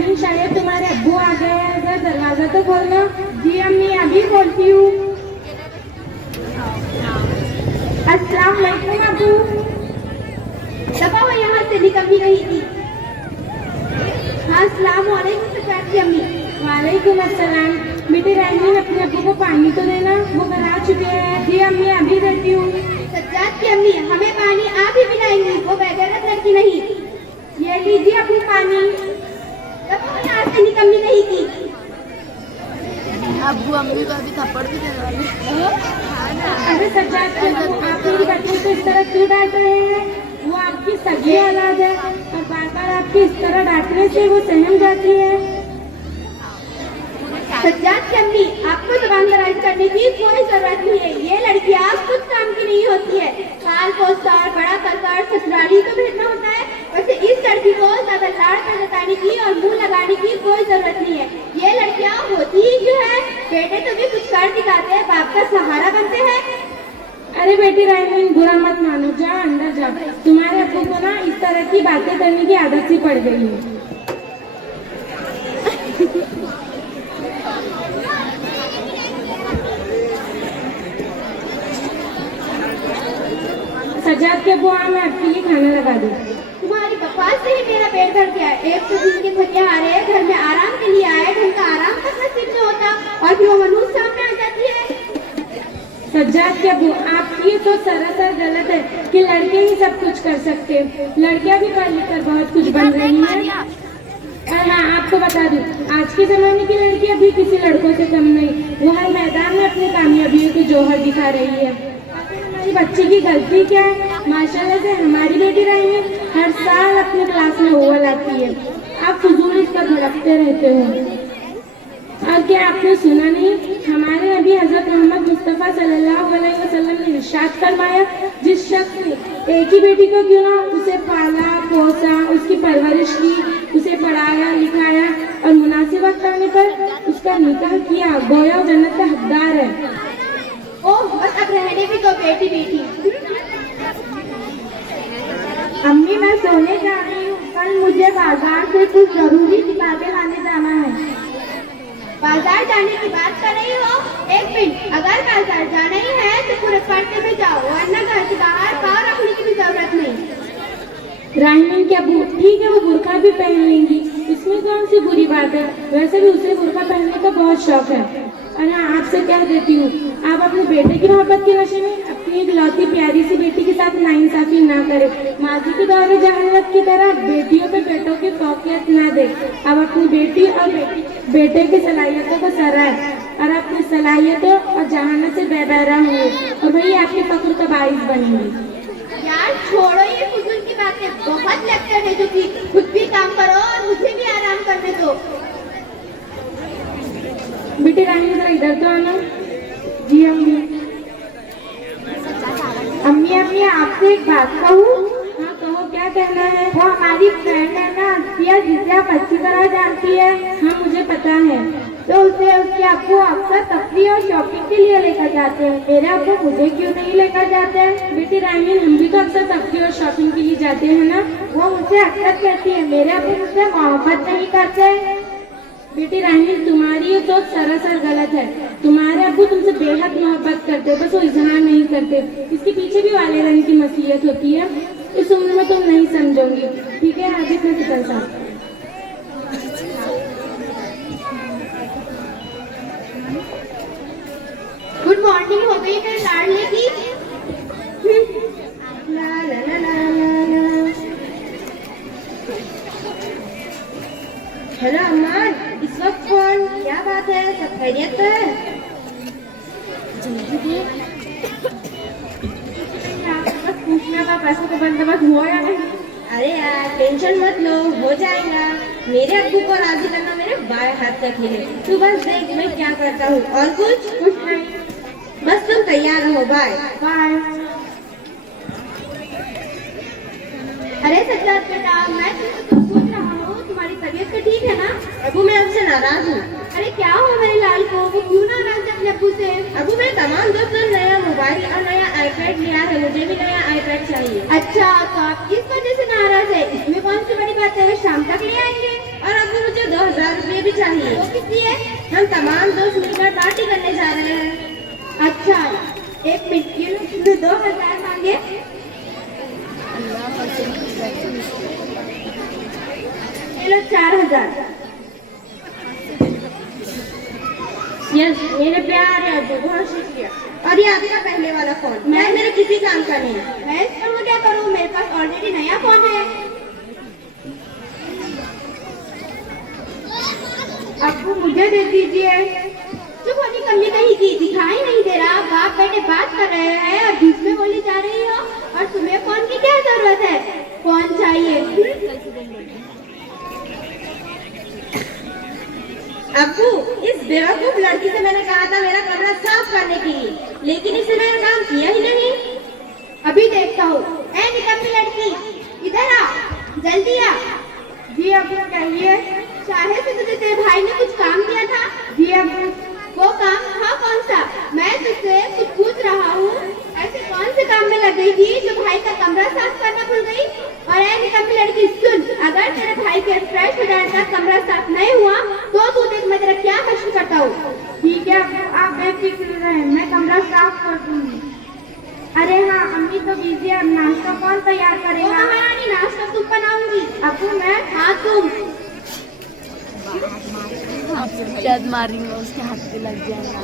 राहिमीन, शायद तुम्हारे अब्बू आ गए हैं, अगर दरवाजा तो खोलना। जी अम्मी, अभी खोलती हूँ। अस्सलाम वालेकुम अब्बू। दबा वो यहाँ से निकल भी रही थी। हाँ, अस्सलाम वालेकुम सजाद की अम्मी। वालेकुम अस्सलाम। बेटी राहिमीन, अपने अब्बू को पानी तो देना, वो घर आ चुके हैं। जी अम्मी, अभी देती हूँ। सज्जाद की अम्मी, हमें पानी आप ही पिलाएंगी, वो बेगैरत लड़की नहीं। ये लीजिए अपनी पानी। दबा वो यहाँ से निकल भी रही थी। अब्बू अम्मी को अभी थप्पड़ भी देने अरे सज्जाद के अब्बू, आप मेरी बच्ची को इस तरह क्यों डांट रहे हैं? वो आपकी सगी औलाद है और बार बार आपकी इस तरह डांटने से वो सहम जाती है। सज्जाद की अम्मी, आपको जुबान दराज करने की कोई जरूरत नहीं है। ये लड़कियां कुछ काम की नहीं होती है। खाल पोस्टर बड़ा कर ससुराली को भेजना होता है। वैसे इस लड़की को ज्यादा लाड़ कर जताने की और मुंह लगाने की कोई जरूरत नहीं है। ये लड़कियां होती ही क्यों है? बेटे तो भी कुछ कर दिखाते हैं, बाप का सहारा बनते हैं। अरे बेटी राहिमीन, बुरा मत मानो, जाओ अंदर जाओ। तुम्हारे अब्बू को ना इस तरह की बातें करने की आदत सी पड़ गई है। सजाद के अब्बू, मैं आपके लिए खाना लगा दूँ। तुम्हारी बकवास से ही मेरा पेट भर गया। एक तो दिन के थके हारे घर में आराम के लिए आए, ढंग का आराम तक नसीब नहीं होता और फिर वो मनुष्य सामने आ जाती है। सज्जाद के अब्बू, आपकी तो सरासर गलत है कि लड़के ही सब कुछ कर सकते हैं। लड़कियां भी पढ़ लिख कर बहुत कुछ बन रही हैं। और हाँ, आपको बता दूं, आज के जमाने की लड़कियां भी किसी लड़कों से कम नहीं। वो हर मैदान में अपनी कामयाबियों के जौहर दिखा रही है। हमारी बच्ची की गलती क्या है? माशाल्लाह से हमारी बेटी राहिमीन हर साल अपने क्लास में अव्वल आती है। आप फजूल इस पर भड़कते रहते हो। और क्या आपने सुना नहीं, हमारे नबी हजरत मोहम्मद मुस्तफ़ा सल्लल्लाहु अलैहि वसल्लम ने इरशाद फरमाया, जिस शख्स ने एक ही बेटी को क्यों ना उसे पाला पोसा, उसकी परवरिश की, उसे पढ़ाया लिखाया और मुनासिब वक्त आने पर उसका निकाह किया, गोया जन्नत का हकदार है। ओह, बस अब रहने भी तो बेटी बेटी। अम्मी, मैं सोने जा रही हूँ, कल मुझे बाजार से कुछ जरूरी किताबें लाने जाना है। बाजार जाने की बात कर रही हो? एक मिनट, अगर बाजार जाना ही है तो पूरे पर्दे में जाओ, वरना घर से बाहर पाँव रखने की भी जरूरत नहीं। राहिमीन के अब्बू, ठीक है, वो बुर्का भी पहन लेंगी, इसमें कौन सी बुरी बात है? वैसे भी उसे बुर्का पहनने का बहुत शौक है। और हाँ, आपसे कह देती हूँ, आप अपने बेटे की मोहब्बत के नशे में अपनी इकलौती प्यारी सी बेटी के साथ नाइंसाफी ना करें। माजी के दौरे जहानत की तरह बेटियों पे बेटों की फौकियत ना दे। अब अपनी बेटी और बेटे की सलाहियतों को सराहे और अपनी सलाहियतों और जहानत से बेबहरा हुए और वही आपके फख्र का बाइस बनेंगे। यार छोड़ो ये फजूल की बातें, बहुत लेक्चर है जो कि खुद भी काम करो और मुझे भी आराम करने दो। बेटी रानी, जरा इधर तो आना। जी अम्मी। अम्मी अम्मी, आपसे एक बात कहूँ? हाँ कहो, क्या कहना है? वो हमारी फ्रेंड है ना आसिया, जिसे आप अच्छी तरह जानती है। हाँ मुझे पता है। तो उसे उसके अब्बू अक्सर तफरीह और शॉपिंग के लिए लेकर जाते हैं। मेरे अब्बू मुझे क्यों नहीं लेकर जाते हैं? बेटी राहिमीन, हम भी तो अक्सर तफरीह और शॉपिंग के लिए जाते हैं ना। वो मुझसे अक्सर कहती है मेरे अब्बू मुझसे मोहब्बत नहीं करते। बेटी राहिमीन, तुम्हारी ये सोच सरासर गलत है। तुम्हारे अब्बू तुमसे बेहद मोहब्बत करते, बस वो इजहार नहीं करते। इसके पीछे भी वालिदैन की मसलियत होती है। इस उम्र में तुम नहीं समझोगी। ठीक है, आगे मैं निकल सकता। गुड मॉर्निंग हो गई मेरे लाडले की। ला ला ला ला ला। हेलो अम्मा, इस वक्त फोन? क्या बात है, सब खैरियत है? जल्दी दे। बस पूछना था पैसों का बंदोबस्त हुआ या नहीं? अरे यार टेंशन मत लो, हो जाएगा। मेरे अब्बू को राजी करना मेरे बाएं हाथ का खेल है। तू बस देख मैं क्या करता हूँ। और कुछ नहीं, बस तुम तैयार रहो। Bye bye. अरे सज्जाद बेटा, मैं तुमसे कुछ पूछ रहा हूँ, तुम्हारी तबीयत तो ठीक है ना? अबू मैं आपसे नाराज हूँ। अरे क्या हो मेरे लाल को, वो क्यों नाराज है अपने अब्बू से? अबू मेरे तमाम दोस्त ने नया मोबाइल और नया आईपैड लिया है, मुझे भी नया आईपैड चाहिए। अच्छा, तो आप इस वजह से नाराज है? इसमें कौन सी बड़ी बात है, वे शाम तक ले आएंगे। और अबू मुझे 2 भी चाहिए। वो किस लिए? हम तमाम दोस्त मिलकर पार्टी करने जा रहे हैं। अच्छा, एक मिनट, ये लोग तुमने 2000 मांगे। ये लो 4000। यस मेरे प्यारे अब्बू, बहुत शुक्रिया। और ये आपका पहले वाला फोन, मैं मेरे किसी काम का नहीं है। मैं इस फोन को क्या करूँ, मेरे पास ऑलरेडी नया फोन है। आपको मुझे दे दीजिए। चुप होने कमी कहीं की, दिखाई नहीं दे रहा। बाप बेटे बात कर रहे हैं और बीच में बोली जा रही हो, और तुम्हें फोन की क्या जरूरत है? फोन चाहिए। अब्बू, इस बेवकूफ लड़की से मैंने कहा था मेरा कमरा साफ करने के लिए, लेकिन इसने मेरा काम किया ही नहीं। अभी देखता हूँ। ए निकम्मी लड़की, इधर आ, जल्दी आ। जी अब कहिए। चाहे से तुझे तेरे भाई ने कुछ काम दिया था? जी अब वो काम था कौन सा? मैं तुझसे कुछ पूछ रहा हूँ। ऐसे कौन से काम में लग गई थी जो भाई का कमरा साफ करना भूल गई? और ऐ निकम्मी लड़की सुन, अगर तेरे भाई के फ्रेश हो जाने तक कमरा साफ नहीं हुआ तो तू देख मैं तेरा क्या कष्ट करता हूँ। ठीक है, आप बेफिक्र रहें, मैं कमरा साफ कर दूंगी। अरे हाँ, अम्मी तो बिजी है, अब नाश्ता कौन तैयार वो करेगा? महारानी, नाश्ता तुम बनाऊंगी। अबू मैं हाँ तुम। शायद मारेंगे, उसके हाथ पे लग जाएगा।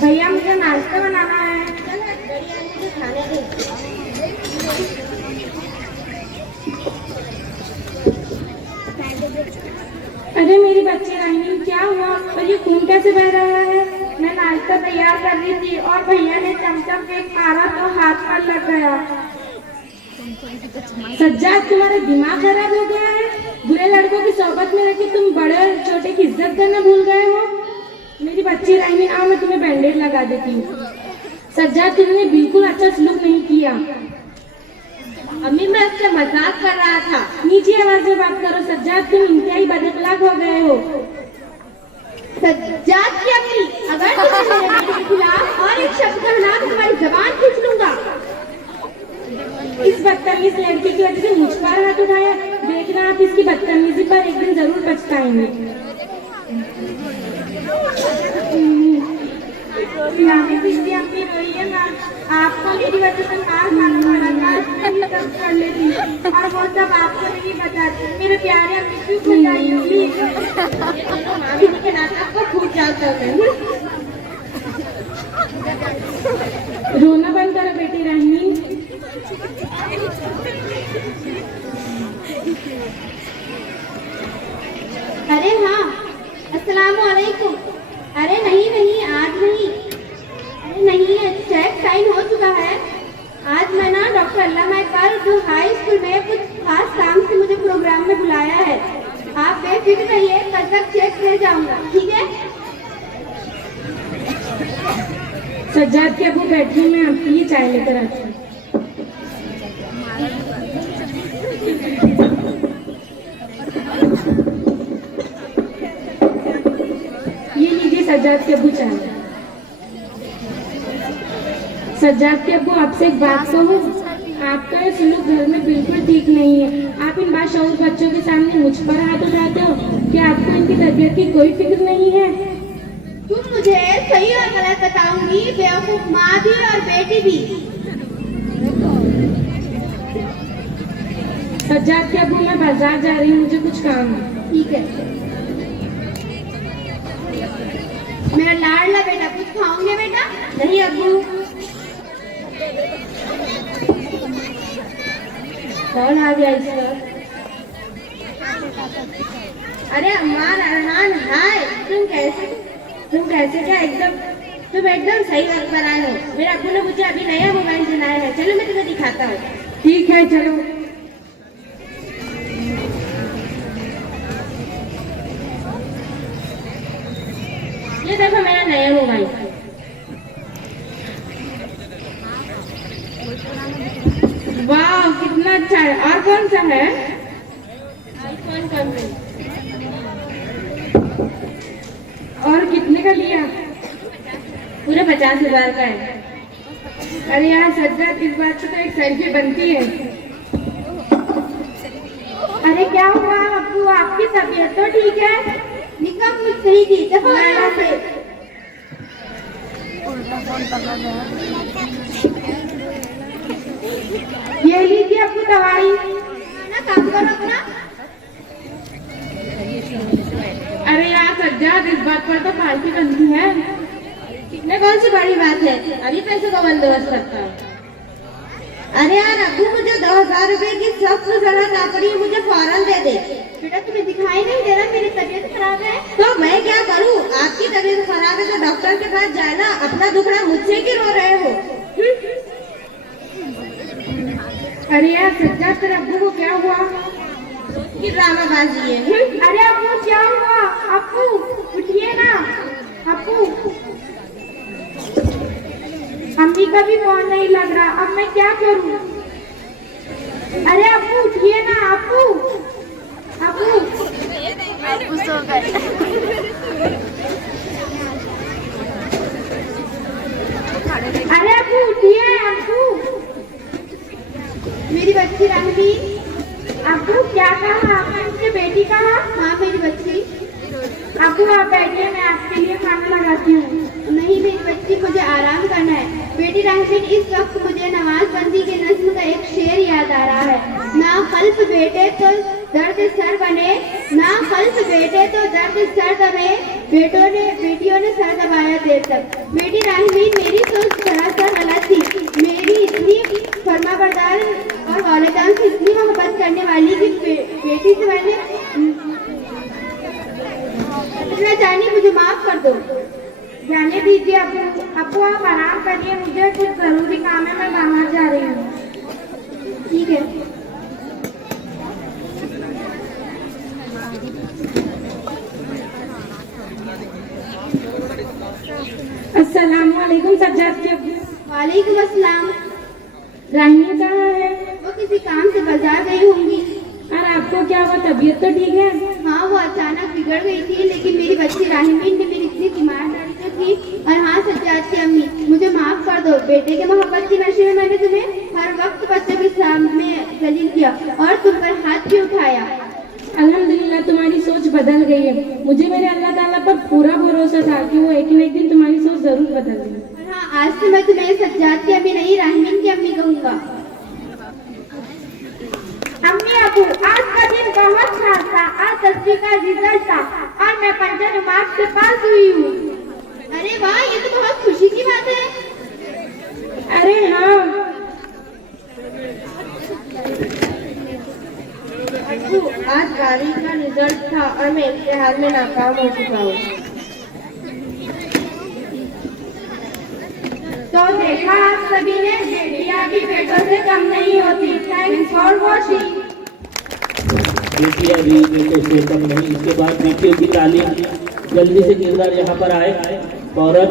भैया मुझे नाश्ता बनाना है। मुझे खाने दे। अरे मेरी बच्ची रानी, क्या हुआ? और ये खून कैसे बह रहा है? मैं नाश्ता तैयार कर रही थी और भैया ने चमचम फेंक मारा तो हाथ पर लग गया। सज्जाद, तुम्हारा दिमाग खराब हो गया है? बुरे लड़कों की सोहबत में रहकर तुम बड़े और छोटे की इज्जत करना भूल गए हो। मेरी बच्ची रानी, आओ मैं तुम्हें बैंडेज लगा देती हूँ। सज्जाद, तुमने बिल्कुल अच्छा सलूक नहीं किया। अम्मी, मैं उससे मजाक कर रहा था। नीची आवाज में बात करो सज्जाद, तुम इंतहाई बदअखलाक हो गए हो। सज्जाद की अम्मी, अगर तुमने मेरे बेटे के खिलाफ और एक शब्द कहा तो तुम्हारी जबान खींच लूंगा। इस बदतमीज लड़की की वजह से मुझ पर हाथ उठाया। देखना, आप इसकी बदतमीजी पर एक दिन जरूर पछताएंगे। अपनी रोई है ना, आपको मेरी वजह से मार खाना पड़ा था, इसलिए सब कर लेती और वो सब आपको नहीं बताती। मेरे प्यारे अम्मी क्यों बताइए प्लीज? मामी के नाते आपको खूब जानता हूँ। रोना बंद करो बेटी रानी। अरे हाँ, अस्सलामुअलैकुम। अरे नहीं नहीं, आज नहीं। अरे नहीं, चेक साइन हो चुका है। आज मैं ना डॉक्टर अल्लामा इकबाल जो हाई स्कूल में कुछ खास काम से मुझे प्रोग्राम में बुलाया है। आप बेफिक्र रहिए, कल तक चेक ले जाऊंगा, ठीक है? सज्जाद के अबू बैठे, मैं आपके लिए चाय लेकर आती हूँ। ये लीजिए सज्जाद के अबू चाय। सज्जाद के अबू, आपसे एक बात कहूँ, आपका ये सलूक घर में बिल्कुल ठीक नहीं है। आप इन बाशऊर बच्चों के सामने मुझ पर हाथ उठाते हो। क्या आपको इनकी तबीयत की कोई फिक्र नहीं है? तुम मुझे सही और गलत बताऊंगी, बेवकूफ माँ भी और बेटी भी। सज्जाद के अबू, मैं बाजार जा रही हूँ, मुझे कुछ काम है। ठीक है मेरा लाडला बेटा, कुछ खाओगे बेटा? नहीं अब्बू। कौन आ गया इस बार? अरे अम्मान, अरहान, हाय। तुम कैसे क्या तुम एकदम सही वक्त पर आए हो। मेरे अब्बू ने मुझे अभी नया मोबाइल दिलाया है, चलो मैं तुम्हें दिखाता हूँ। ठीक है, चलो। ये देखो मेरा नया मोबाइल। वाह, कितना अच्छा है। और कौन सा है? IPhone company. और कितने का लिया? पूरे 50,000 का है। अरे यार सज्जाद, इस बात से तो एक सेल्फी बनती है। अरे क्या हुआ अब्बू, आपकी तबीयत तो ठीक है? निकाह मुझसे ही की दफा यहाँ से। उल्टा फोन पकड़ गया। ये लीजिए अब्बू दवाई। ना काम करो अपना। अरे यार सज्जाद, इस बात पर तो पार्टी बनती है। इसमें कौन सी बड़ी बात है, अभी पैसे का बंदोबस्त करता हूँ। अरे यार अब्बू, मुझे 2000 रुपए की सख्त जरूरत आ पड़ी, मुझे फौरन दे दे। बेटा तुम्हें दिखाई नहीं दे रहा मेरी तबीयत खराब है? तो मैं क्या करूँ? आपकी तबीयत खराब है तो डॉक्टर के पास जाए ना, अपना दुखड़ा मुझसे क्यों रो रहे हो? अरे यार सज्जाद, तेरे अब्बू को क्या हुआ? की ड्रामाबाजी है। अरे अब्बू क्या हुआ? अब्बू उठिए ना। अब्बू, अम्मी का भी फोन नहीं लग रहा, अब मैं क्या करूं? अरे अब्बू उठिए ना। अब्बू अब्बू अब्बू सो गए। अरे अब्बू उठिए। अब्बू, मेरी बच्ची राहमीन। अब्बू क्या कहा आपने? मुझे बेटी कहा? हाँ मेरी बच्ची। अब्बू आप बैठिए, मैं आपके लिए खाना लगाती हूँ। नहीं मेरी बच्ची, मुझे आराम करना है। बेटी राहमीन, इस वक्त मुझे नमाज बंदी के नज्म का एक शेर याद आ रहा है। ना खल्फ बेटे तो दर्द सर बने, ना खल्फ बेटे तो दर्द सर दबे, बेटियों ने सर दबाया देर तक। बेटी राहमीन, मेरी सोच सरासर गलत थी। मेरी इतनी फरमाबरदार और वालिदान से इतनी मोहब्बत करने वाली कि बेटी से मैंने इतना चाहनी, मुझे माफ कर दो। जाने दीजिए अब्बू। अब्बू आप आराम करिए, मुझे कुछ जरूरी काम है, मैं बाहर जा रही हूँ। ठीक है। अस्सलामुअलैकुम सज्जाद के अब्बू। वालेकुम अस्सलाम। राहिनी कहाँ है? वो किसी काम से बाजार गई होंगी। और आपको क्या हुआ, तबीयत तो ठीक है? हाँ वो अचानक बिगड़ गई थी, लेकिन मेरी बच्ची राहमीन ने मेरी इतनी तीमारदारी से की। और हाँ सज्जाद की अम्मी, मुझे माफ कर दो। बेटे के मोहब्बत की नशे में मैंने तुम्हें हर वक्त बच्चों के सामने जलील किया और तुम पर हाथ भी उठाया। अल्हम्दुलिल्लाह तुम्हारी सोच बदल गई है। मुझे मेरे अल्लाह ताला पर पूरा भरोसा था कि वो एक न एक दिन तुम्हारी सोच जरूर बदल देगी। और हाँ, आज से मैं तुम्हें सज्जाद की अम्मी नहीं, राहमीन की अम्मी कहूँगा। अम्मी अबू, आज का दिन बहुत खास था। आज 10वीं का रिजल्ट था और मैं 15 मार्क्स से पास हुई हूँ। अरे वाह, ये तो बहुत खुशी की बात है। अरे हाँ अब्बू, आज 12वीं का रिजल्ट था और मैं इम्तिहान में नाकाम हो चुका हूँ। तो देखा आप सभी ने, बेटियां भी बेटों से कम नहीं होती। Thanks for watching. बेटियां भी बेटों से कम नहीं। इसके बाद बेटियों की तालीम, जल्दी से किरदार यहाँ पर आए फौरन।